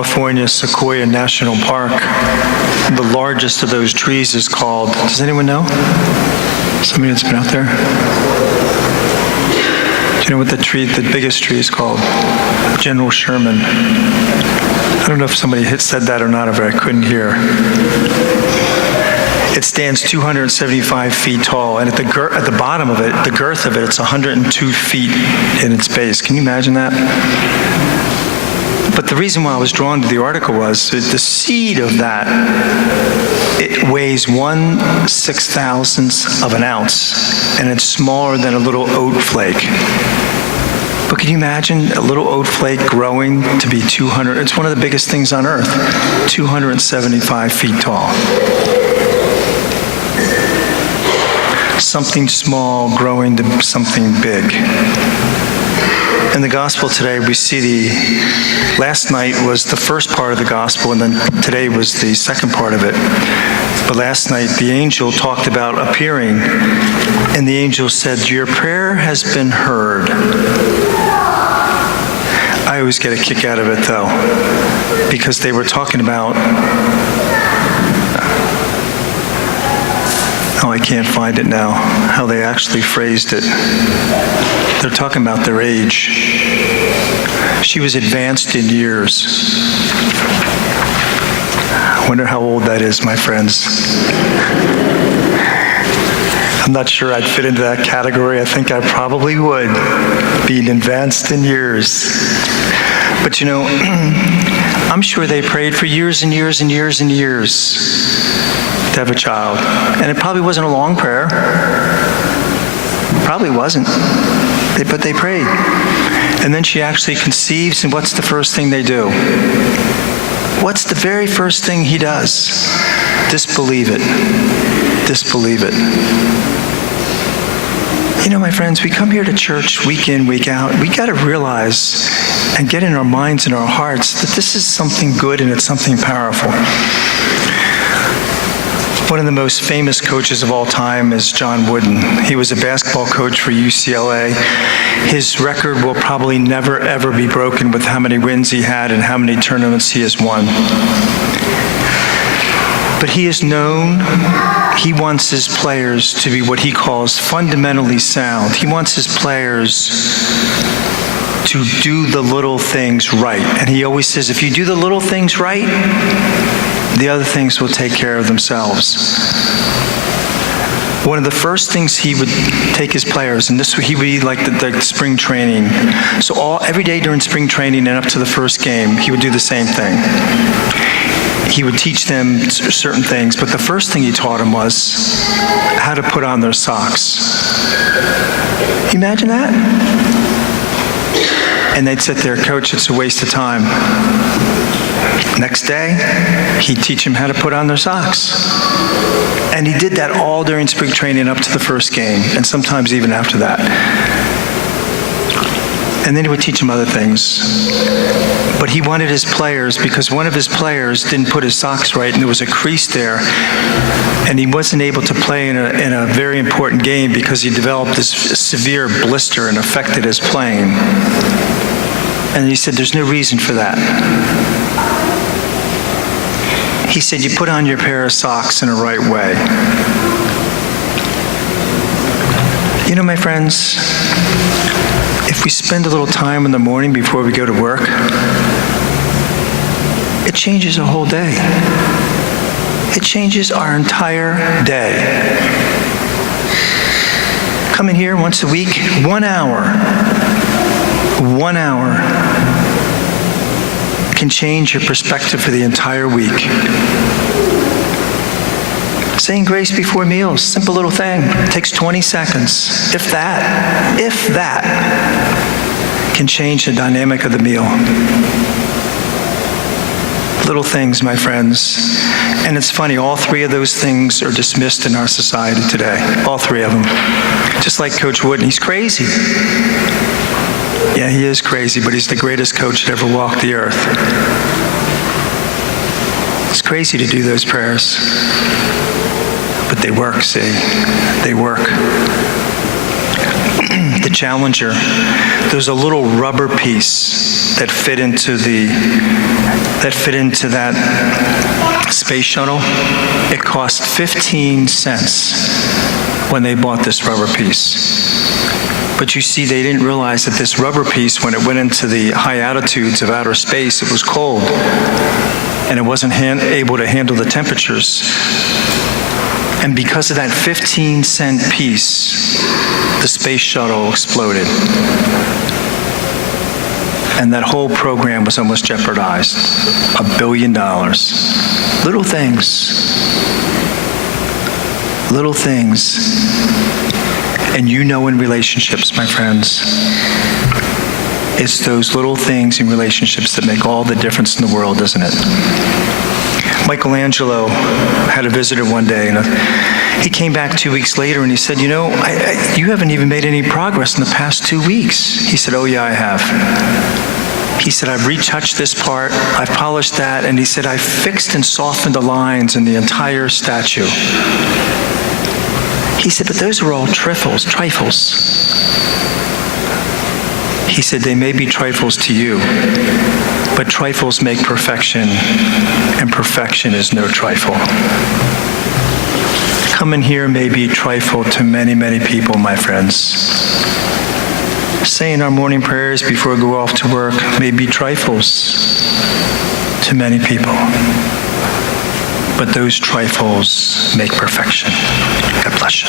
California Sequoia National Park. The largest of those trees is called, does anyone know? Somebody that's been out there? Do you know what the biggest tree is called? General Sherman. I don't know if somebody had said that or not, if I couldn't hear. It stands 275 feet tall, and at the bottom of it, the girth of it, it's 102 feet in its base. Can you imagine that? But the reason why I was drawn to the article was the seed of that, it weighs 1/6,000th of an ounce, and it's smaller than a little oat flake. But can you imagine a little oat flake growing to be 200? It's one of the biggest things on earth, 275 feet tall. Something small growing to something big. In the gospel today, we see last night was the first part of the gospel, and then today was the second part of it. But last night, the angel talked about appearing, and the angel said, "Your prayer has been heard." I always get a kick out of it, though, because they were talking about, I can't find it now, how they actually phrased it. They're talking about their age. She was advanced in years. I wonder how old that is, my friends. I'm not sure I'd fit into that category. I think I probably would, being advanced in years. But you know, I'm sure they prayed for years and years and years and years to have a child. And it probably wasn't a long prayer. Probably wasn't. But they prayed. And then she actually conceives, and what's the first thing they do? What's the very first thing he does? Disbelieve it. Disbelieve it. You know, my friends, we come here to church week in, week out. We got to realize and get in our minds and our hearts that this is something good and it's something powerful. One of the most famous coaches of all time is John Wooden. He was a basketball coach for UCLA. His record will probably never, ever be broken with how many wins he had and how many tournaments he has won. But he is known, he wants his players to be what he calls fundamentally sound. He wants his players to do the little things right. And he always says, if you do the little things right, the other things will take care of themselves. One of the first things he would take his players, and he would be like the spring training. So every day during spring training and up to the first game, he would do the same thing. He would teach them certain things, but the first thing he taught them was how to put on their socks. You imagine that? And they'd sit there, "Coach, it's a waste of time." Next day, he'd teach them how to put on their socks. And he did that all during spring training up to the first game, and sometimes even after that. And then he would teach them other things. But he wanted his players, because one of his players didn't put his socks right, and there was a crease there, and he wasn't able to play in a very important game because he developed this severe blister and affected his playing. And he said, there's no reason for that. He said, you put on your pair of socks in a right way. You know, my friends, if we spend a little time in the morning before we go to work, it changes a whole day. It changes our entire day. Come in here once a week, 1 hour. 1 hour can change your perspective for the entire week. Saying grace before meals, simple little thing. It takes 20 seconds, if that, can change the dynamic of the meal. Little things, my friends. And it's funny, all three of those things are dismissed in our society today. All three of them. Just like Coach Wooden, he's crazy. Yeah, he is crazy, but he's the greatest coach that ever walked the earth. It's crazy to do those prayers. But they work, see? They work. The Challenger, there's a little rubber piece that fit into that space shuttle, it cost 15 cents when they bought this rubber piece. But you see, they didn't realize that this rubber piece, when it went into the high altitudes of outer space, it was cold, and it wasn't able to handle the temperatures. And because of that 15-cent piece, the space shuttle exploded. And that whole program was almost jeopardized. $1 billion. Little things. Little things. And you know, in relationships, my friends, it's those little things in relationships that make all the difference in the world, doesn't it? Michelangelo had a visitor one day, and he came back 2 weeks later, and he said, you know, you haven't even made any progress in the past 2 weeks. He said, oh yeah, I have. He said, I've retouched this part, I've polished that, and he said, I fixed and softened the lines in the entire statue. He said, but those are all trifles. He said, they may be trifles to you, but trifles make perfection, and perfection is no trifle. Coming here may be trifle to many, many people, my friends. Saying our morning prayers before we go off to work may be trifles to many people, but those trifles make perfection. God bless you.